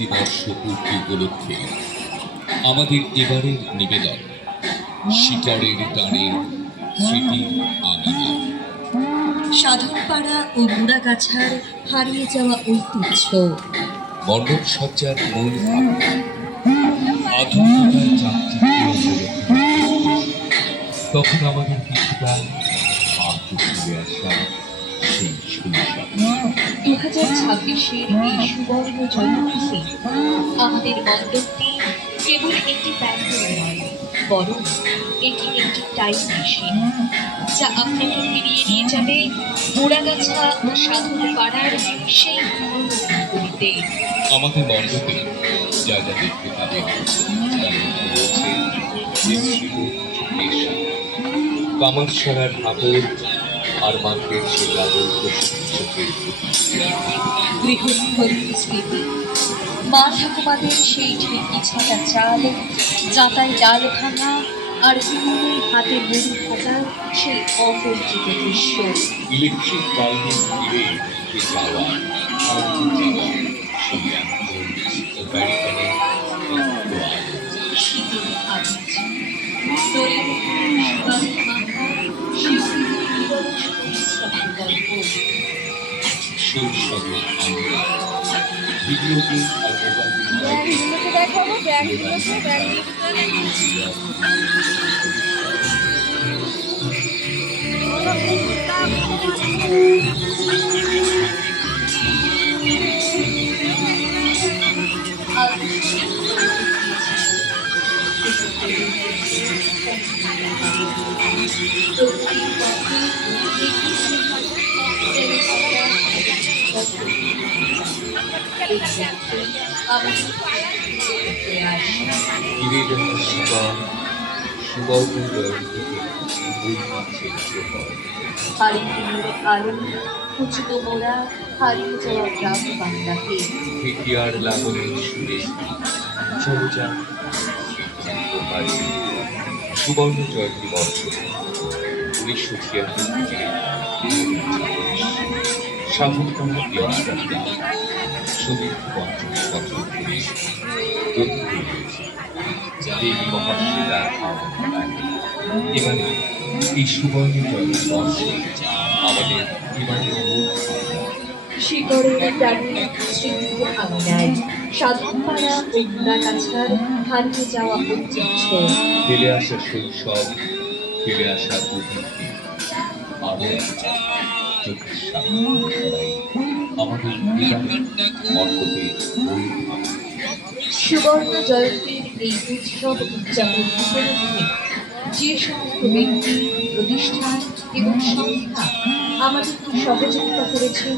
একটি বর্ষপূর্তি উপলক্ষে আমাদের এবারের নিবেদন শিকড়ের টানে স্মৃতির আঙিনা। সাধনপাড়া ও মুড়াগাছার হারিয়ে যাওয়া ঐতিহ্য। মণ্ডপ সজ্জার মূল ভাবনা আধুনিকতার চাকচিক্য। তখন আমাদের কিছুটা আজ ফিরে আসা সেই শৈশব। 2026-এর এই সুবর্ণ জয়ন্তীতে আমাদের মণ্ডপটি কেবল একটি প্যান্ডেল নয়, বরং এটি একটি টাইম মেশিন, যা আপনাকে ফিরিয়ে নিয়ে যাবে মুড়াগাছা ও সাধনপাড়ার সেই পুরনো দিনগুলিতে। আমাদের মণ্ডপে যা যা দেখতে পাবেন তার মধ্যে রয়েছে কামারছড়ার ঠাকুর আর মার্কেট গৃহস্থলীর স্মৃতি, মা ঠাকুমাদের সেই ঢেঁকি ছাটা চাল, যাতায় ডাল ভাঙা আর দুই হাতে মুড়ি ভাজার সেই অপরিচিত দৃশ্য। ইলেকট্রিক বাল্বের ঘিরে যাওয়া সেই শীতের আজ দোলের সুগন্ধি মাখা শিশুদের নিরলস পরিশ্রমের গল্প। শৈশবে আমরা ভিডিও গেম আর মোবাইল দেখাবো ব্যাগগুলোকে কুচিত মোড়া হারিয়ে যাওয়া গ্রাম বাংলাকে আর লাবণের সুরে চলে যান সুবর্ণ জয়ন্তী বর্ষ 1976 সাধনপাড়া দেওয়াটা সুদীর্ঘ 50 বছর ধরে দেবী মহাশিলার এবারে এই সুবর্ণ জয়ন্তী বর্ষে আমাদের এবারে শিকড়ের টানে স্মৃতির আঙিনায় সাধনপাড়া ও মুড়াগাছার হারিয়ে যাওয়া ঐতিহ্য। ফেলে আসা শৈশব, ফেলে আসা প্রকৃতি, আমাদের চোখের সামনে আমাদের মণ্ডপে সুবর্ণ জয়ন্তীর এই উৎসব উদযাপন উপলক্ষে যে সমস্ত ব্যক্তি, প্রতিষ্ঠান এবং সংস্থা আমাদেরকে সহযোগিতা করেছেন